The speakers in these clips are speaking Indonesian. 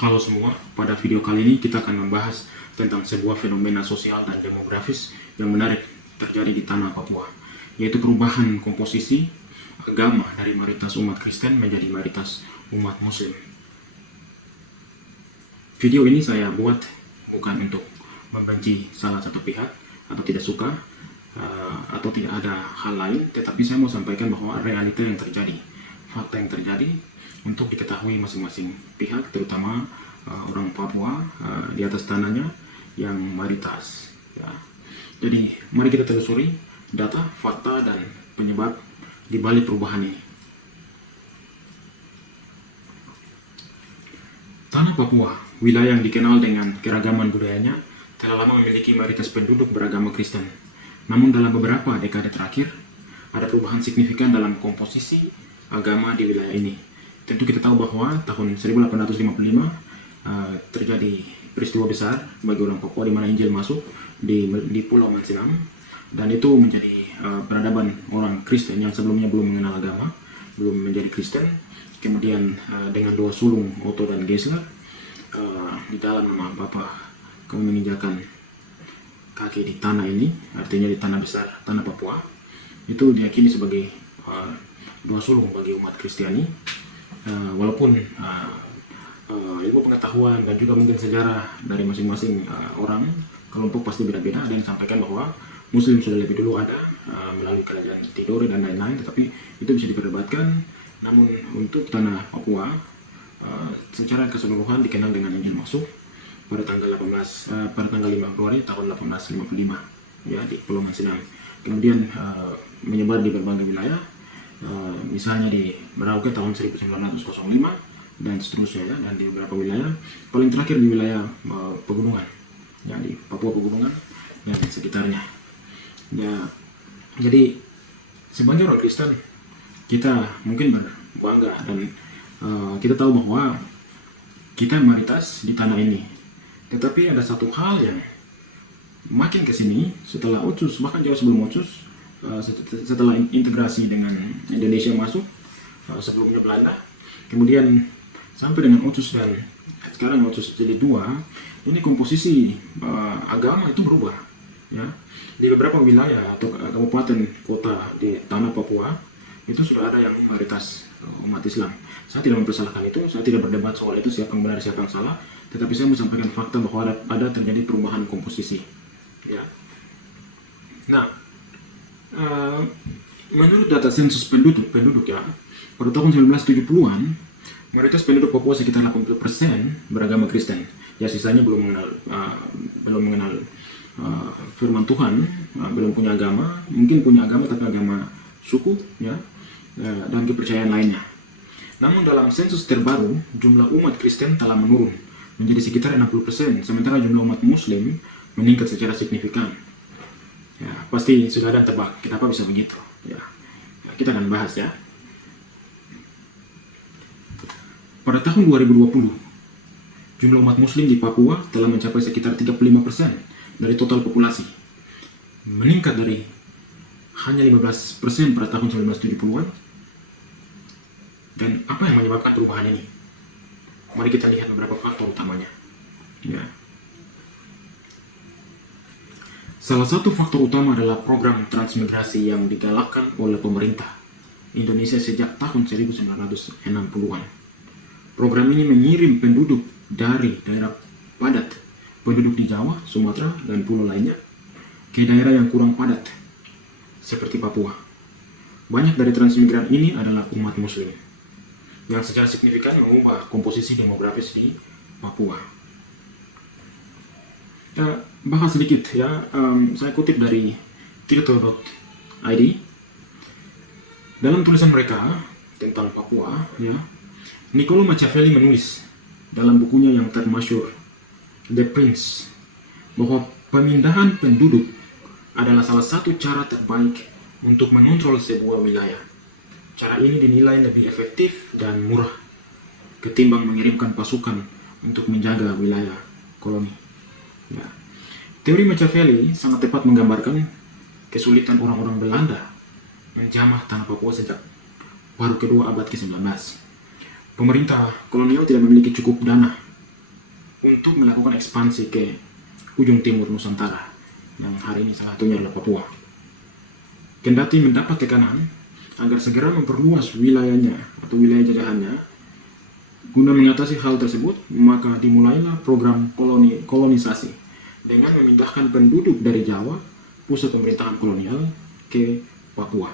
Halo semua, pada video kali ini kita akan membahas tentang sebuah fenomena sosial dan demografis yang menarik terjadi di tanah Papua, yaitu perubahan komposisi agama dari mayoritas umat Kristen menjadi mayoritas umat Muslim. Video ini saya buat bukan untuk membenci salah satu pihak atau tidak suka atau tidak ada hal lain, tetapi saya mau sampaikan bahwa realita yang terjadi, fakta yang terjadi untuk diketahui masing-masing pihak, terutama orang Papua di atas tanahnya yang mayoritas. Ya. Jadi mari kita telusuri data, fakta, dan penyebab di balik perubahan ini. Tanah Papua, wilayah yang dikenal dengan keragaman budayanya, telah lama memiliki mayoritas penduduk beragama Kristen. Namun dalam beberapa dekade terakhir, ada perubahan signifikan dalam komposisi agama di wilayah ini. Tentu kita tahu bahwa tahun 1855 terjadi peristiwa besar bagi orang Papua di mana Injil masuk di Pulau Mansinam, dan itu menjadi peradaban orang Kristen yang sebelumnya belum mengenal agama, belum menjadi Kristen. Kemudian dengan dua sulung, Otto dan Gessler, di dalam nama Bapa kami menginjakan kaki di tanah ini, artinya di tanah besar, tanah Papua, itu diyakini sebagai dua sulung bagi umat Kristiani. Walaupun ilmu pengetahuan dan juga mungkin sejarah dari masing-masing orang kelompok pasti beda-beda. Ada yang sampaikan bahwa Muslim sudah lebih dulu ada melalui kerajaan Tidore dan lain-lain, tetapi itu bisa diperdebatkan. Namun untuk tanah Papua secara keseluruhan dikenal dengan Injil masuk pada tanggal 5 Februari tahun 1855 ya di Pulau Mansinam. Kemudian menyebar di berbagai wilayah. Misalnya di Merauke tahun 1905 dan seterusnya ya, dan di beberapa wilayah, paling terakhir di wilayah pegunungan ya, di Papua Pegunungan dan sekitarnya ya. Jadi sebagai orang Kristen kita mungkin berbangga dan kita tahu bahwa kita mayoritas di tanah ini, tetapi ada satu hal yang makin kesini setelah UTSUS, bahkan jauh sebelum UTSUS, setelah integrasi dengan Indonesia masuk, sebelumnya Belanda, kemudian sampai dengan UTSUS dan sekarang UTSUS jadi dua, ini komposisi agama itu berubah ya. Di beberapa wilayah atau kabupaten kota di tanah Papua itu sudah ada yang mayoritas umat Islam. Saya tidak mempersalahkan itu, saya tidak berdebat soal itu siapa yang benar siapa yang salah, tetapi saya menyampaikan fakta bahwa ada terjadi perubahan komposisi ya. Nah, menurut data sensus penduduk ya, pada tahun 1970-an, mayoritas penduduk Papua sekitar 80% beragama Kristen. Ya, sisanya belum mengenal firman Tuhan, belum punya agama, mungkin punya agama tapi agama suku ya, dan kepercayaan lainnya. Namun dalam sensus terbaru, jumlah umat Kristen telah menurun menjadi sekitar 60%, sementara jumlah umat Muslim meningkat secara signifikan. Ya, pasti sudah ada tebak kenapa bisa begitu ya. Kita akan bahas ya. Pada tahun 2020, jumlah umat Muslim di Papua telah mencapai sekitar 35% dari total populasi, meningkat dari hanya 15% pada tahun 1970-an. Dan apa yang menyebabkan perubahan ini? Mari kita lihat beberapa faktor utamanya ya. Salah satu faktor utama adalah program transmigrasi yang digalakkan oleh pemerintah Indonesia sejak tahun 1960-an. Program ini mengirim penduduk dari daerah padat penduduk di Jawa, Sumatera, dan pulau lainnya ke daerah yang kurang padat seperti Papua. Banyak dari transmigran ini adalah umat Muslim yang secara signifikan mengubah komposisi demografis di Papua. Bahas sedikit ya, saya kutip dari tirto.id. Dalam tulisan mereka tentang Papua ya, Niccolo Machiavelli menulis dalam bukunya yang termasyhur The Prince bahwa pemindahan penduduk adalah salah satu cara terbaik untuk mengontrol sebuah wilayah. Cara ini dinilai lebih efektif dan murah ketimbang mengirimkan pasukan untuk menjaga wilayah koloni. Ya. Teori Machiavelli sangat tepat menggambarkan kesulitan orang-orang Belanda menjamah tanah Papua sejak paruh kedua abad ke-19. Pemerintah kolonial tidak memiliki cukup dana untuk melakukan ekspansi ke ujung timur Nusantara, yang hari ini salah satunya adalah Papua. Kendati mendapat tekanan agar segera memperluas wilayahnya atau wilayah jajahannya, guna mengatasi hal tersebut, maka dimulailah program kolonisasi dengan memindahkan penduduk dari Jawa, pusat pemerintahan kolonial, ke Papua.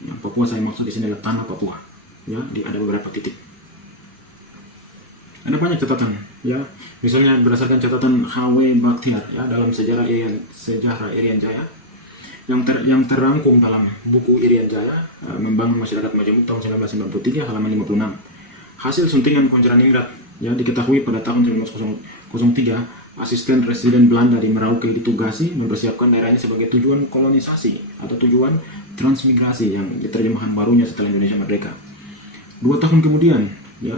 Yang Papua saya maksud di sini adalah tanah Papua. Ya, ada beberapa titik. Ada banyak catatan, ya. Misalnya berdasarkan catatan H.W. Bakhtiar, ya, dalam sejarah Irian Jaya, yang terangkum dalam buku Irian Jaya, Membangun Masyarakat Majemuk tahun 1993, halaman 56. Hasil suntingan Konjaningrat, ya, diketahui pada tahun 1903, asisten residen Belanda di Merauke ditugasi mempersiapkan daerahnya sebagai tujuan kolonisasi atau tujuan transmigrasi, yang diterjemahkan barunya setelah Indonesia merdeka. 2 tahun kemudian, ya,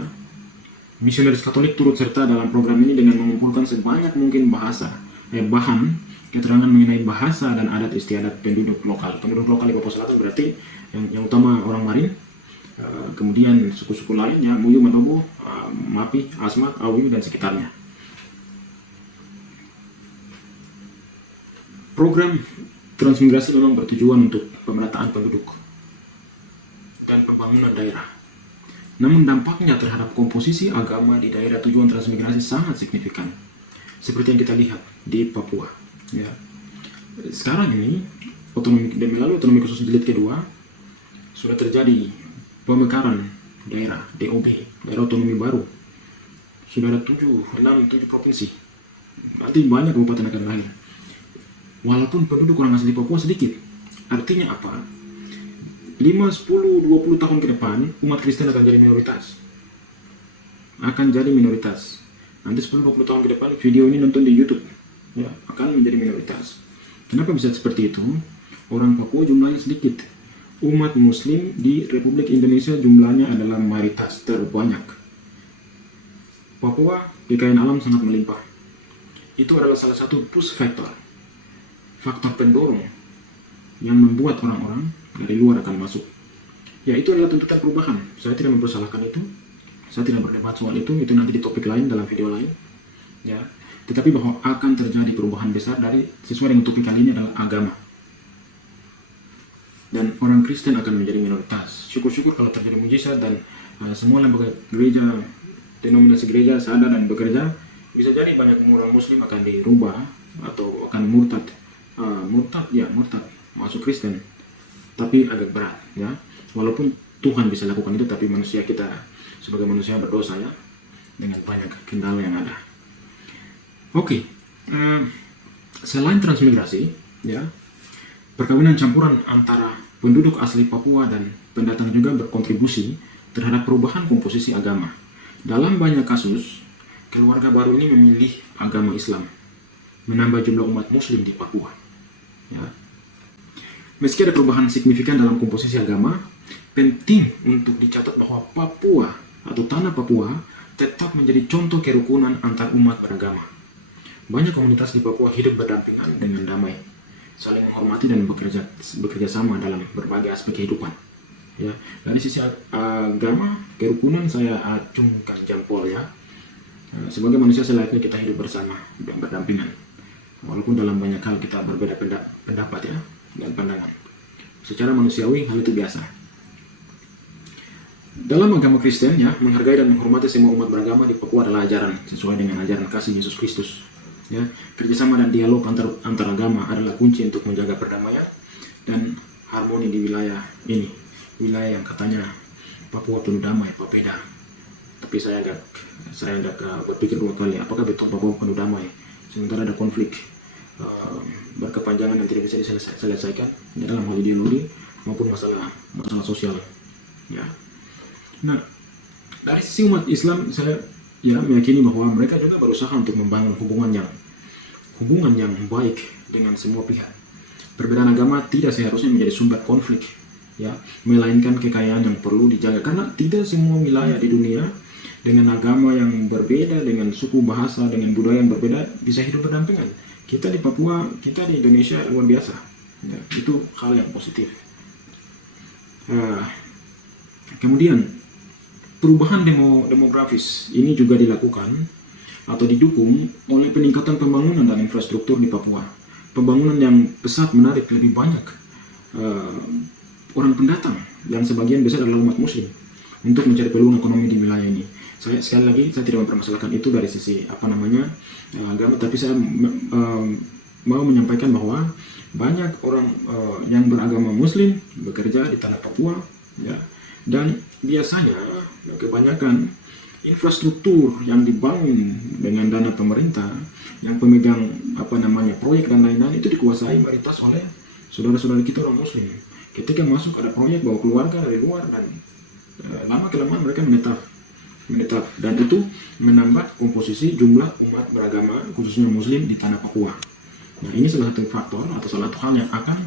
misionaris Katolik turut serta dalam program ini dengan mengumpulkan sebanyak mungkin bahan keterangan mengenai bahasa dan adat istiadat penduduk lokal. Penduduk lokal di Papua Selatan berarti yang utama orang Marin, kemudian suku-suku lainnya, Muyu, Manobo, Mapi, Asmat, Awiyu, dan sekitarnya. Program transmigrasi memang bertujuan untuk pemerataan penduduk dan pembangunan daerah. Namun dampaknya terhadap komposisi agama di daerah tujuan transmigrasi sangat signifikan, seperti yang kita lihat di Papua. Ya. Sekarang ini melalui otonomi khusus jilid kedua sudah terjadi pemekaran daerah DOB, daerah otonomi baru. Sudah ada 7 provinsi. Berarti banyak kabupaten akan lahir. Walaupun penduduk orang asli Papua sedikit. Artinya apa? 5, 10, 20 tahun ke depan umat Kristen akan jadi minoritas. Nanti 10-20 tahun ke depan video ini nonton di YouTube, ya, akan menjadi minoritas. Kenapa bisa seperti itu? Orang Papua jumlahnya sedikit. Umat Muslim di Republik Indonesia jumlahnya adalah mayoritas terbanyak. Papua kekayaan alam sangat melimpah. Itu adalah salah satu push factor, faktor pendorong yang membuat orang-orang dari luar akan masuk. Ya, itu adalah tuntutan perubahan. Saya tidak mempersalahkan itu. Saya tidak berdebat soal itu nanti di topik lain, dalam video lain. Ya. Tetapi bahwa akan terjadi perubahan besar dari sesuai dengan topik kali ini adalah agama. Dan orang Kristen akan menjadi minoritas. Syukur-syukur kalau terjadi mujizat dan semua lembaga gereja, denominasi gereja sadar dan bekerja, bisa jadi banyak orang Muslim akan dirubah atau akan murtad, masuk Kristen. Tapi agak berat, ya. Walaupun Tuhan bisa lakukan itu, tapi manusia kita sebagai manusia berdosa, ya, dengan banyak kendala yang ada. Oke, selain transmigrasi, ya, perkawinan campuran antara penduduk asli Papua dan pendatang juga berkontribusi terhadap perubahan komposisi agama. Dalam banyak kasus, keluarga baru ini memilih agama Islam, menambah jumlah umat Muslim di Papua. Ya. Meski ada perubahan signifikan dalam komposisi agama, penting untuk dicatat bahwa Papua atau tanah Papua tetap menjadi contoh kerukunan antar umat beragama. Banyak komunitas di Papua hidup berdampingan dengan damai, saling menghormati dan bekerja sama dalam berbagai aspek kehidupan. Ya, dari sisi agama, kerukunan saya acungkan jempol, ya. Sebagai manusia selayaknya kita hidup bersama dan berdampingan. Walaupun dalam banyak hal kita berbeda pendapat, ya, dan pandangan. Secara manusiawi hal itu biasa. Dalam agama Kristen, ya, menghargai dan menghormati semua umat beragama di Papua adalah ajaran sesuai dengan ajaran kasih Yesus Kristus. Ya, kerjasama dan dialog antar agama adalah kunci untuk menjaga perdamaian dan harmoni di wilayah ini. Wilayah yang katanya Papua penuh damai, Papeda. Tapi saya agak berpikir 2 kali, apakah betul Papua penuh damai sementara ada konflik berkepanjangan yang tidak bisa diselesaikan, ya, dalam hal ideologi maupun masalah sosial, ya. Nah, dari sisi umat Islam, saya, ya, meyakini bahwa mereka juga berusaha untuk membangun hubungan yang baik dengan semua pihak. Perbedaan agama tidak seharusnya menjadi sumber konflik, ya, melainkan kekayaan yang perlu dijaga, karena tidak semua wilayah di dunia dengan agama yang berbeda, dengan suku bahasa, dengan budaya yang berbeda bisa hidup berdampingan. Kita di Papua, kita di Indonesia luar biasa, ya, itu hal yang positif. Kemudian perubahan demografis ini juga dilakukan atau didukung oleh peningkatan pembangunan dan infrastruktur di Papua. Pembangunan yang pesat menarik lebih banyak orang pendatang yang sebagian besar adalah umat muslim untuk mencari peluang ekonomi di wilayah ini. Saya sekali lagi saya tidak mempermasalahkan itu dari sisi agama, tapi saya mau menyampaikan bahwa banyak orang yang beragama muslim bekerja di tanah Papua, ya, dan biasanya kebanyakan infrastruktur yang dibangun dengan dana pemerintah yang pemegang proyek dan lain-lain itu dikuasai mayoritas oleh saudara-saudara kita orang muslim. Ketika masuk ada proyek bawa keluarga dari luar, dan lama kelamaan mereka menetap, dan itu menambah komposisi jumlah umat beragama khususnya muslim di tanah Papua. Nah, ini salah satu faktor atau salah satu hal yang akan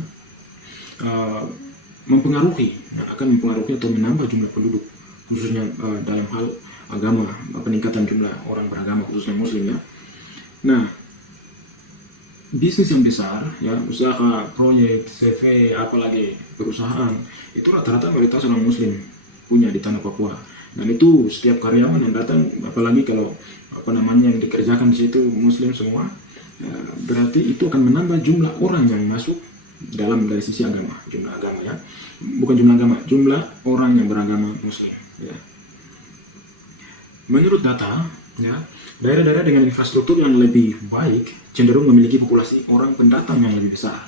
mempengaruhi atau menambah jumlah penduduk khususnya dalam hal agama, peningkatan jumlah orang beragama khususnya muslim, ya. Nah, bisnis yang besar, ya, usaha, proyek, CV, apalagi perusahaan, itu rata-rata mayoritas orang muslim punya di tanah Papua. Dan itu setiap karyawan yang datang, apalagi kalau yang dikerjakan di situ muslim semua, ya, berarti itu akan menambah jumlah orang yang masuk dari sisi agama, jumlah agama, ya, bukan jumlah agama, jumlah orang yang beragama muslim, ya. Menurut data, ya, daerah-daerah dengan infrastruktur yang lebih baik cenderung memiliki populasi orang pendatang yang lebih besar.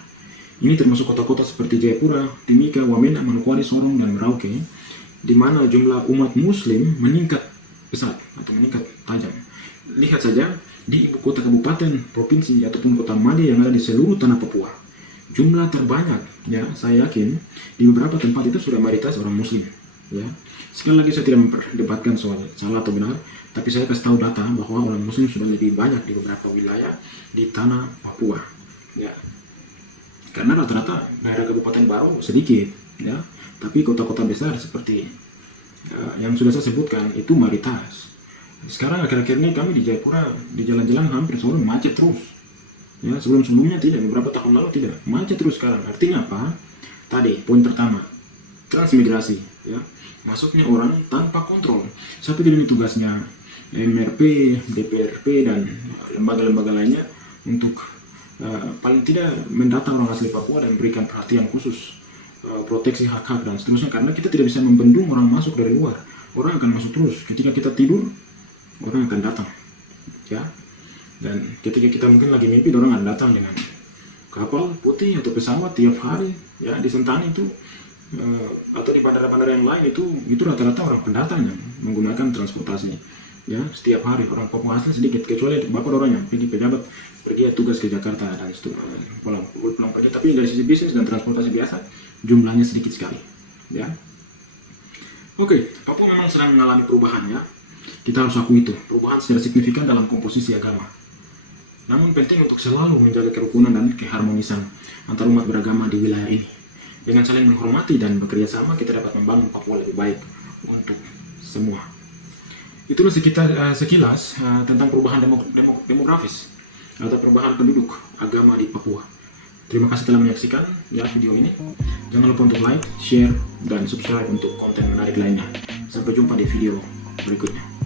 Ini termasuk kota-kota seperti Jayapura, Timika, Wamena, Manokwari, Sorong, dan Merauke, di mana jumlah umat muslim meningkat pesat atau meningkat tajam. Lihat saja di ibu kota kabupaten, provinsi, ataupun kota madya yang ada di seluruh tanah Papua. Jumlah terbanyak, ya, saya yakin di beberapa tempat itu sudah mayoritas orang muslim, ya. Sekali lagi saya tidak memperdebatkan soal salah atau benar, tapi saya kasih tahu data bahwa orang muslim sudah lebih banyak di beberapa wilayah di tanah Papua, ya. Karena rata-rata daerah kabupaten baru sedikit, ya, tapi kota-kota besar seperti yang sudah saya sebutkan itu mayoritas. Sekarang akhir-akhir ini kami di Jayapura di jalan-jalan hampir sore macet terus, ya. Sebelum-sebelumnya tidak, beberapa tahun lalu tidak, macet terus sekarang. Artinya apa? Tadi poin pertama, transmigrasi, ya, masuknya orang tanpa kontrol. Saya pikir ini tugasnya MRP, DPRP, dan lembaga-lembaga lainnya untuk paling tidak mendata orang asli Papua dan memberikan perhatian khusus, proteksi hak-hak dan seterusnya, karena kita tidak bisa membendung orang masuk dari luar. Orang akan masuk terus. Ketika kita tidur, orang akan datang, ya. Dan ketika kita mungkin lagi mimpi, orang akan datang dengan kapal putih atau pesawat tiap hari, ya, di Sentani itu atau di bandara-bandara yang lain itu rata-rata orang pendatang yang menggunakan transportasi, ya, setiap hari. Orang Papua asli sedikit, kecuali beberapa orang yang pejabat pergi tugas ke Jakarta dan pulang pergi. Tapi dari sisi bisnis dan transportasi biasa jumlahnya sedikit sekali, ya. Oke, Papua memang sedang mengalami perubahan, ya. Kita harus akui itu, perubahan secara signifikan dalam komposisi agama. Namun penting untuk selalu menjaga kerukunan dan keharmonisan antar umat beragama di wilayah ini. Dengan saling menghormati dan bekerja sama, kita dapat membangun Papua lebih baik untuk semua. Itulah sekilas tentang perubahan demografis atau perubahan penduduk agama di Papua. Terima kasih telah menyaksikan, ya, video ini. Jangan lupa untuk like, share, dan subscribe untuk konten menarik lainnya. Sampai jumpa di video berikutnya.